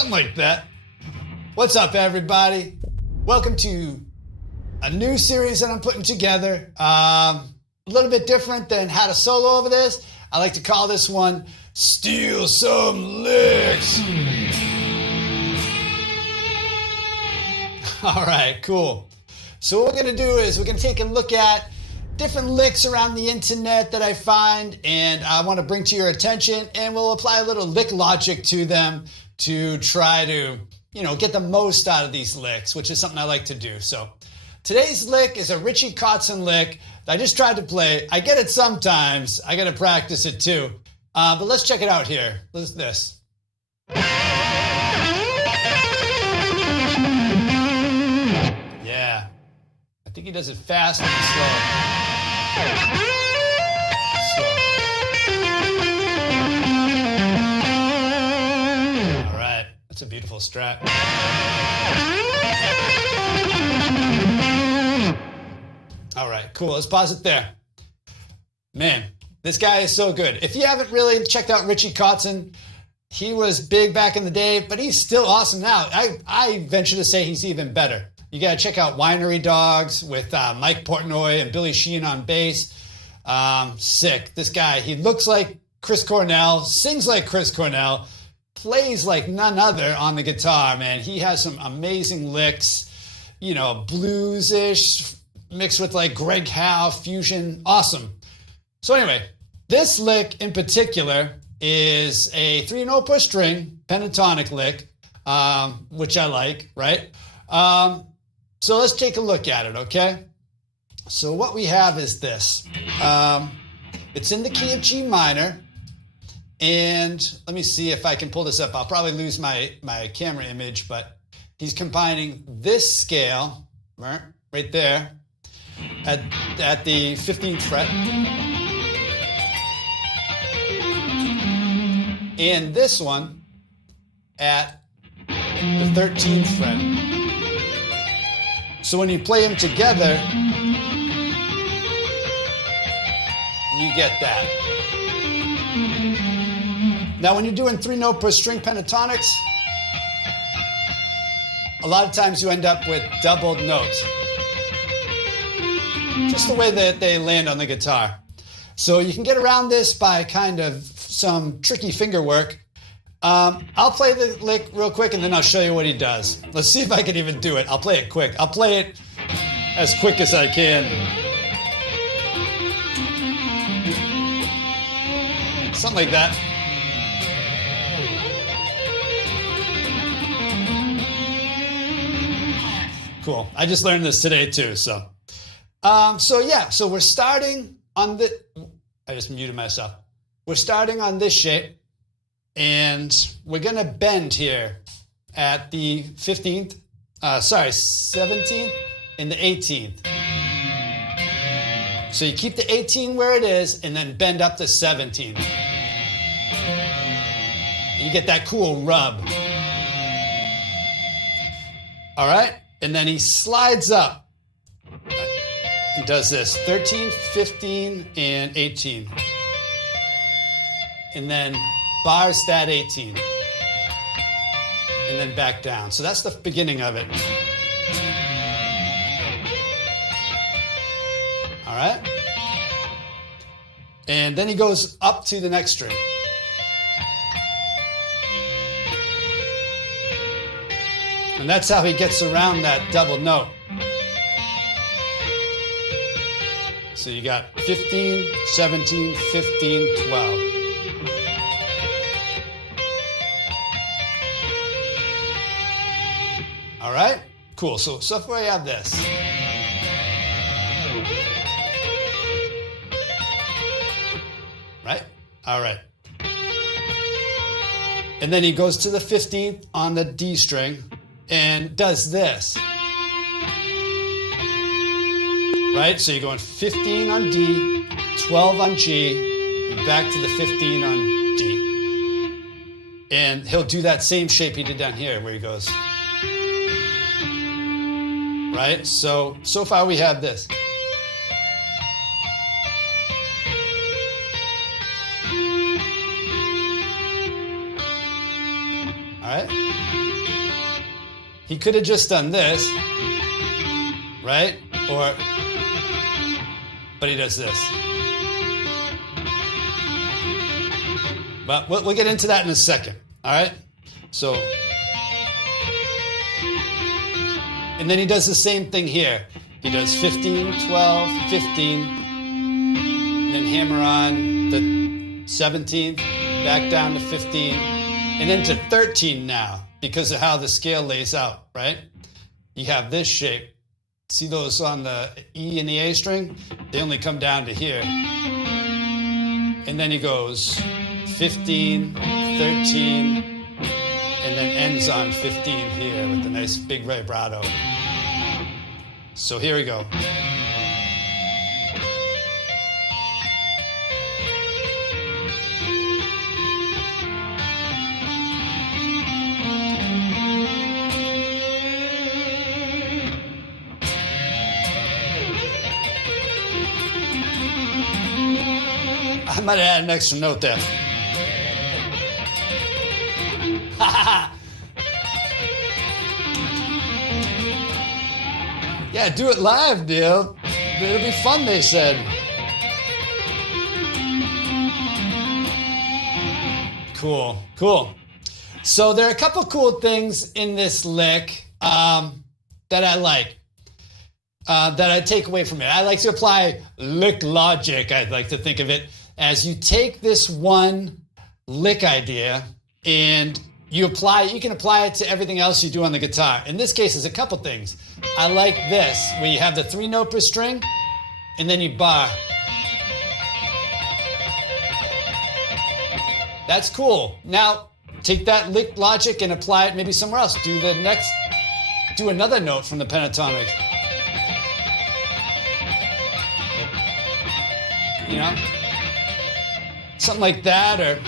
Something like that. What's up, everybody? Welcome to a new series that I'm putting together. A little bit different than how to solo over this. I like to call this one Steal Some Licks. All right, cool. So what we're going to do is we're going to take a look at different licks around the internet that I find and I want to bring to your attention, and we'll apply a little lick logic to them to try to, get the most out of these licks, which is something I like to do. So today's lick is a Richie Kotzen lick that I just tried to play. I get it sometimes. I got to practice it too. But let's check it out here. Listen to this. Yeah. I think he does it fast and slow. All right, that's a beautiful strat. All right, cool. Let's pause it there. Man, this guy is so good. If you haven't really checked out Richie Kotzen, he was big back in the day, but he's still awesome now. I venture to say he's even better. You got to check out Winery Dogs with Mike Portnoy and Billy Sheehan on bass. Sick. This guy, he looks like Chris Cornell, sings like Chris Cornell, plays like none other on the guitar, man. He has some amazing licks, bluesish, mixed with like Greg Howe fusion. Awesome. So anyway, this lick in particular is a 3-note per string pentatonic lick, which I like, right? So let's take a look at it, okay? So what we have is this. It's in the key of G minor. And let me see if I can pull this up. I'll probably lose my camera image, but he's combining this scale, right there, at the 15th fret. And this one at the 13th fret. So when you play them together, you get that. Now when you're doing 3-note per string pentatonics, a lot of times you end up with doubled notes. Just the way that they land on the guitar. So you can get around this by kind of some tricky finger work. I'll play the lick real quick and then I'll show you what he does. Let's see if I can even do it. I'll play it quick. I'll play it as quick as I can. Something like that. Cool. I just learned this today too, so. So we're starting on the, I just muted myself. We're starting on this shape. And we're going to bend here at the 17th and the 18th. So you keep the 18 where it is and then bend up the 17th. And you get that cool rub. All right? And then he slides up. He does this 13, 15, and 18. And then bars that 18 and then back down. So that's the beginning of it. All right. And then he goes up to the next string. And that's how he gets around that double note. So you got 15, 17, 15, 12. All right, cool. So far I have this. Right? All right. And then he goes to the 15th on the D string and does this. Right? So you're going 15 on D, 12 on G, and back to the 15 on D. And he'll do that same shape he did down here where he goes. Right? So far we have this. All right? he could have just done this, right? But he does this. But we'll get into that in a second, all right? So, and then he does the same thing here. He does 15, 12, 15, and then hammer on the 17th, back down to 15, and then to 13 now, because of how the scale lays out, right? You have this shape. See those on the E and the A string? They only come down to here. And then he goes 15, 13, and then ends on 15 here with a nice big vibrato. So here we go. I might have added an extra note there. Yeah, do it live, Neil. It'll be fun, they said. Cool, cool. So there are a couple cool things in this lick that I like, that I take away from it. I like to apply lick logic, I'd like to think of it, as you take this one lick idea and you can apply it to everything else you do on the guitar. In this case, there's a couple things. I like this, where you have the 3 note per string, and then you bar. That's cool. Now, take that lick logic and apply it maybe somewhere else. Do another note from the pentatonic. You know? Something like that, or...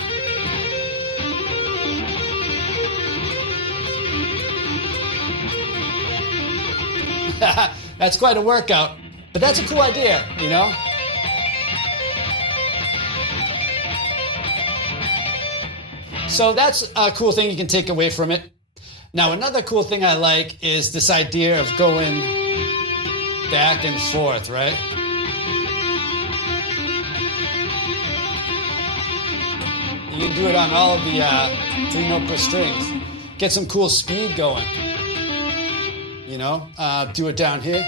That's quite a workout, but that's a cool idea, you know? So that's a cool thing you can take away from it. Now, another cool thing I like is this idea of going back and forth, right? You can do it on all of the 3 note per strings. Get some cool speed going. You know, do it down here.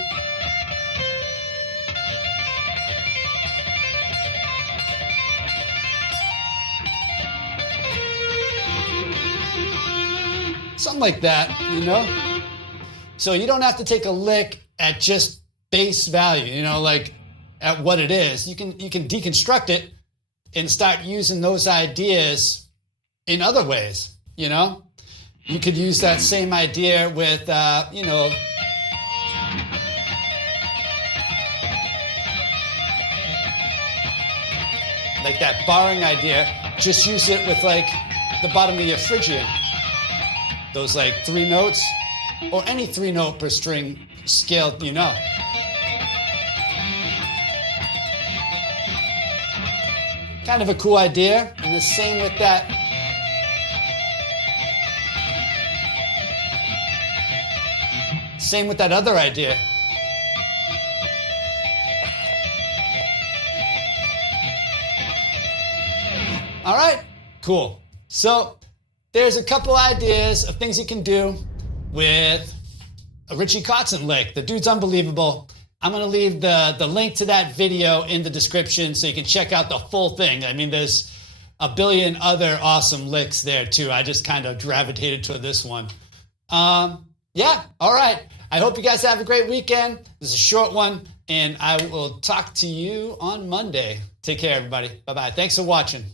Something like that, you know? So you don't have to take a lick at just base value, you know, like at what it is. You can deconstruct it and start using those ideas in other ways, you know? You could use that same idea with, you know, like that barring idea. Just use it with like the bottom of your Phrygian. Those like 3 notes, or any 3 note per string scale, you know. Kind of a cool idea, and the same with that. Same with that other idea. All right, cool. So there's a couple ideas of things you can do with a Richie Kotzen lick. The dude's unbelievable. I'm going to leave the link to that video in the description so you can check out the full thing. I mean, there's a billion other awesome licks there too. I just kind of gravitated to this one. Yeah, all right. I hope you guys have a great weekend. This is a short one, and I will talk to you on Monday. Take care, everybody. Bye-bye. Thanks for watching.